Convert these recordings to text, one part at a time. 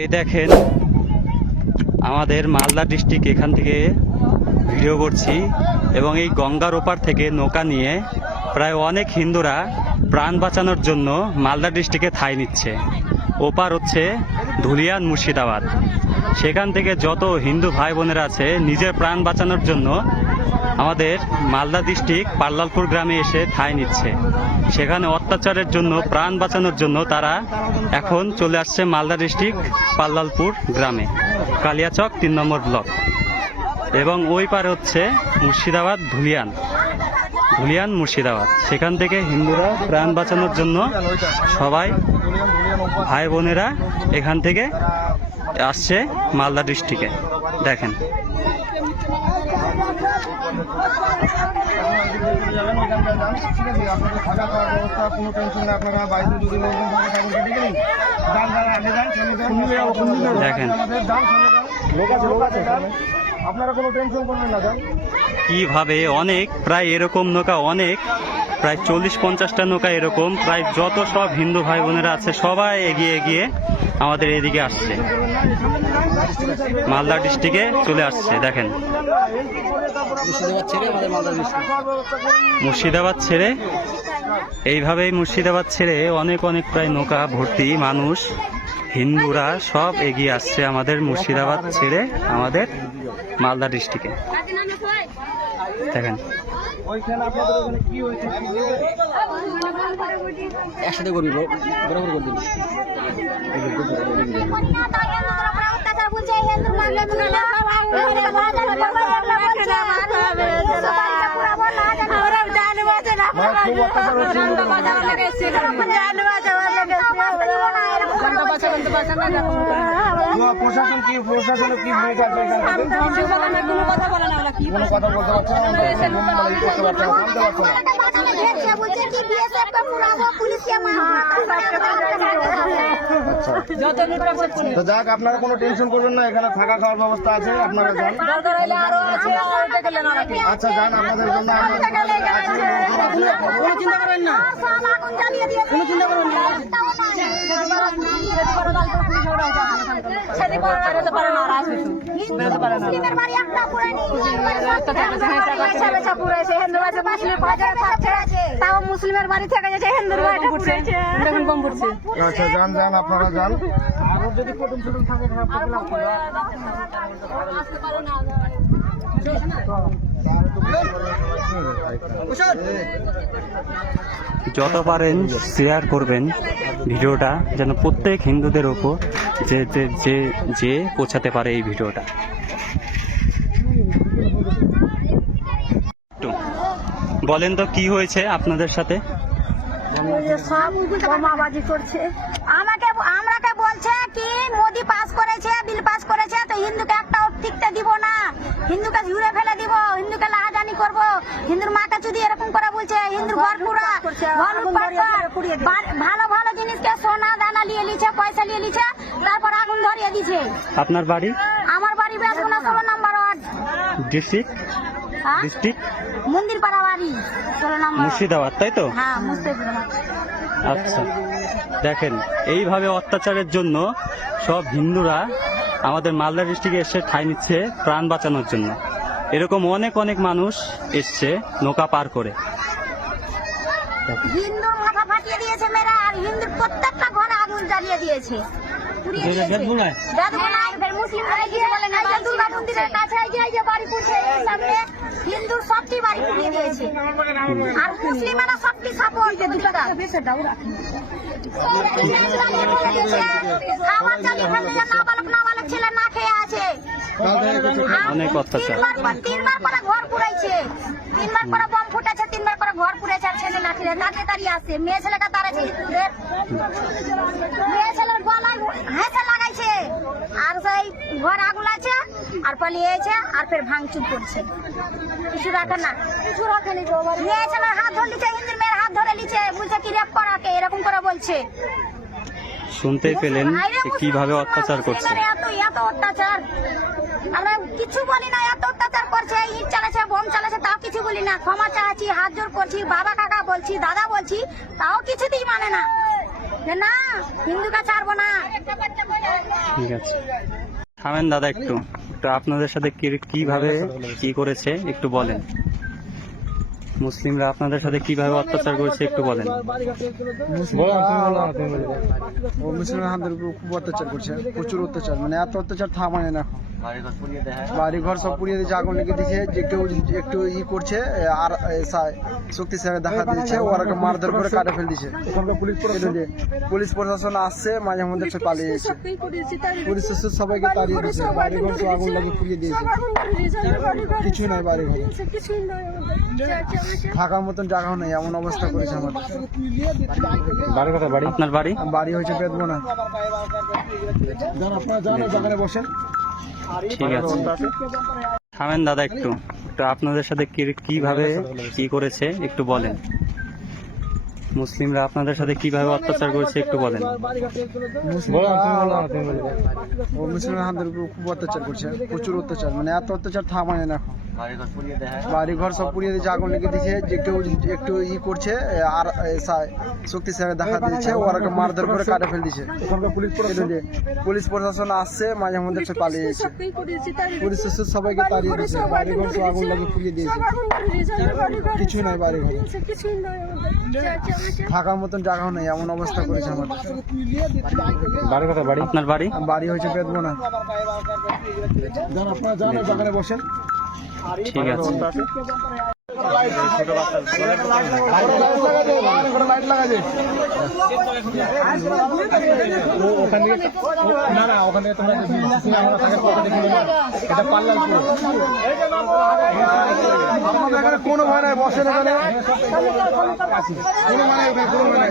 এই দেখেন আমাদের মালদা ডিস্ট্রিক্ট এখান থেকে ভিডিও করছি এবং এই গঙ্গার ওপার থেকে নৌকা নিয়ে প্রায় অনেক হিন্দুরা প্রাণ বাঁচানোর জন্য মালদা ডিস্ট্রিক্টে ঠাঁই নিচ্ছে। ওপার হচ্ছে ধুলিয়ান মুর্শিদাবাদ। সেখান থেকে যত হিন্দু ভাই বোনেরা আছে নিজের প্রাণ বাঁচানোর জন্য আমাদের মালদা ডিস্ট্রিক্ট পাল্লালপুর গ্রামে এসে ঠাঁই নিচ্ছে। সেখানে অত্যাচারের জন্য প্রাণ বাঁচানোর জন্য তারা এখন চলে আসছে মালদা ডিস্ট্রিক্ট পাল্লালপুর গ্রামে, কালিয়াচক ৩ নম্বর ব্লক। এবং ওই পারে হচ্ছে মুর্শিদাবাদ ধুলিয়ান মুর্শিদাবাদ। সেখান থেকে হিন্দুরা প্রাণ বাঁচানোর জন্য সবাই ভাই বোনেরা এখান থেকে আসছে মালদা ডিস্ট্রিক্টে। দেখেন দেখেন আপনারা কোনো টেনশন করবেন না। কিভাবে অনেক প্রায় এরকম নৌকা অনেক প্রায় 40-50টা নৌকা এরকম প্রায় যত সব হিন্দু ভাই বোনেরা আছে সবাই এগিয়ে এগিয়ে আমাদের এদিকে আসছে, মালদা ডিস্ট্রিক্টে চলে আসছে। দেখেন মুর্শিদাবাদ ছেড়ে এইভাবেই মুর্শিদাবাদ ছেড়ে অনেক অনেক প্রায় নৌকা ভর্তি মানুষ হিন্দুরা সব এগিয়ে আসছে আমাদের মুর্শিদাবাদ ছেড়ে আমাদের মালদা ডিস্ট্রিক্টে। দেখেন একসাথে করবি বরাবর করবি। প্রশাসন কি প্রশাসনের কি ভূমিকা আছে? কোনো কথা বলে না, কোনো কথা বলতে পারছে তো যাক, আপনারা কোনো টেনশন করবেন না, এখানে থাকা খাওয়ার ব্যবস্থা আছে, আপনারা যান। আচ্ছা যান, আপনাদের জন্য কোনো চিন্তা করেন না, কোনো চিন্তা করেন না। মুসলিমের বাড়ি থেকে যাচ্ছে হিন্দুর বাড়িটা পুড়েছে। আচ্ছা যান যান, আপনারা যান। যদি কুটুম টুটুম থাকে যত পারেন শেয়ার করবেন ভিডিওটা, যেন প্রত্যেক হিন্দুদের ওপর যে পৌঁছাতে পারে এই ভিডিওটা। বলেন তো কি হয়েছে আপনাদের সাথে? সব বোমাবাজি করছে। আমরাকে বলছে কি মোদি পাস করেছে, বিল পাস করেছে, তো হিন্দুকে একটাও টিকতে দিব না, হিন্দুকে ঝুড়ে ফেলে দিব, হিন্দুকে লাহাজানি করব, হিন্দুর মাকে যদি এরকম করে বলছে, হিন্দুর ঘর পুরা ভালো ভালো জিনিসকে সোনা দানা নিয়ে নিচ্ছে, পয়সা নিয়ে নিচ্ছে, তারপর আগুন ধরিয়ে দিছে। আপনার বাড়ি? আমার বাড়ি বেসগুনা 16 নম্বর ওয়ার্ড, ডিস্ট্রিক্ট মন্দির পাড়া বাড়ি 16 নম্বর মুর্শিদাবাদ, তাই তো? হ্যাঁ মুর্শিদাবাদ। আচ্ছা দেখেন এইভাবে অত্যাচারের জন্য সব হিন্দুরা আমাদের মালদা ডিস্ট্রিক্টে এসে ঠাঁই নিচ্ছে প্রাণ বাঁচানোর জন্য। এরকম অনেক অনেক মানুষ এসছে নৌকা পার করে। হিন্দুর মাথা ফাটিয়ে দিয়েছে মেয়েরা, আর হিন্দুর প্রত্যেকটা ঘরে আগুন জ্বালিয়ে দিয়েছে। হিন্দুর সবটি বাড়ি পুড়িয়ে দিয়েছে, আর মুসলিমেরা সবটি সাপোর্ট। নাবালক ছেলে না খেয়ে আছে, অনেক অত্যাচার। 3বার করে ঘর পুড়াইছে, 3বার করে বম ফুটেছে, 3বার করে ঘর পুড়েছে, আর ছেলে না খেলে দাঁড়িয়ে আছে। মেয়ে ছেলেটা তাড়াছে, মেয়ে ছেলের গলায় হেঁচে লাগাইছে, আর সেই ঘর আগুন আছে, আর পালিয়েছে, আর ফের ভাঙচুর করছে। কিছু রাখে না, কিছু রাখেনি। মেয়ে ছেলের হাত ধরে লিছে, হিন্দুর মেয়ের হাত ধরে লিছে, বলছে কি রেপ করাকে, এরকম করে বলছে। শুনতেই পেলেন কিভাবে অত্যাচার করছে। এত অত্যাচার আমরা কিছু বলি না, এত অত্যাচার করছে, ইট চালাচ্ছে, বোম চালাচ্ছে, তাও কিছু বলি না। ক্ষমা চাচ্ছি, হাত জোর করছি, বাবা কাকা বলছি, দাদা বলছি, তাও কিছুতেই মানে না। যে না হিন্দুকে ছাড়বো না। ঠিক আছে, থামেন দাদা একটু একটু আপনাদের সাথে কিভাবে কি করেছে একটু বলেন। মুসলিমরা আপনাদের সাথে কিভাবে অত্যাচার করেছে একটু বলেন। ও মুসলিমরা আমাদের উপর খুব অত্যাচার করছে, প্রচুর অত্যাচার, মানে এত অত্যাচার থামায় না। বাড়ি ঘর সব পুড়িয়ে দিয়েছে, আগুন লেগে দিয়েছে, যে কেউ একটু করছে আর শক্তিশালী দেখা দিয়েছে, ওরাকে মারধর করে কাটে ফেল দিয়েছে। পুলিশ প্রশাসন আসছে, মাঝে মধ্যে সব পালিয়ে যাচ্ছে, পুলিশ সবাইকে তাড়িয়ে দিয়েছে, বাড়ি ঘর সব আগুন লাগিয়ে পুড়িয়ে দিয়েছে, কিছু নাই বাড়ি ঘর, থাকার মতন জায়গাও নেই, এমন অবস্থা করেছে আমাদের। আপনার বাড়ি? বাড়ি হয়েছে বেদবনা। আপনারা বসেন। ঠিক আছে, থামেন দাদা একটু একটু আপনাদের সাথে কিভাবে কি করেছে একটু বলেন। মুসলিমরা আপনাদের সাথে কিভাবে অত্যাচার করেছে একটু বলেন। ও মুসলিমরা আমাদের উপর খুব অত্যাচার করছে, প্রচুর অত্যাচার, মানে এত অত্যাচার থামায় না। বাড়ি ঘর সব পুড়িয়ে দিয়েছে, আগুন লেগে দিয়েছে, যে কেউ একটু করছে আর শক্তিশালী দেখা দিয়েছে, ওরাকে মারধর করে কাটে ফেল দিয়েছে। পুলিশ প্রশাসন আসছে, মাঝে মধ্যে সব পালিয়ে যাচ্ছে, পুলিশ সবাইকে তাড়িয়ে দিয়েছে, বাড়ি ঘর সব আগুন লাগিয়ে পুড়িয়ে দিয়েছে, কিছু নাই বাড়ি ঘর, থাকার মতন জায়গাও নেই, এমন অবস্থা করেছে আমাদের। আপনার বাড়ি? বাড়ি হয়েছে বেদবনা। আপনারা বসেন। ঠিক আছে, লাইট লাগাছে না ওখানে আমাদের এখানে কোনো ভয় নাই, বসেন এখানে, কোনো মানে কোনো ভয় নাই।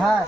হ্যাঁ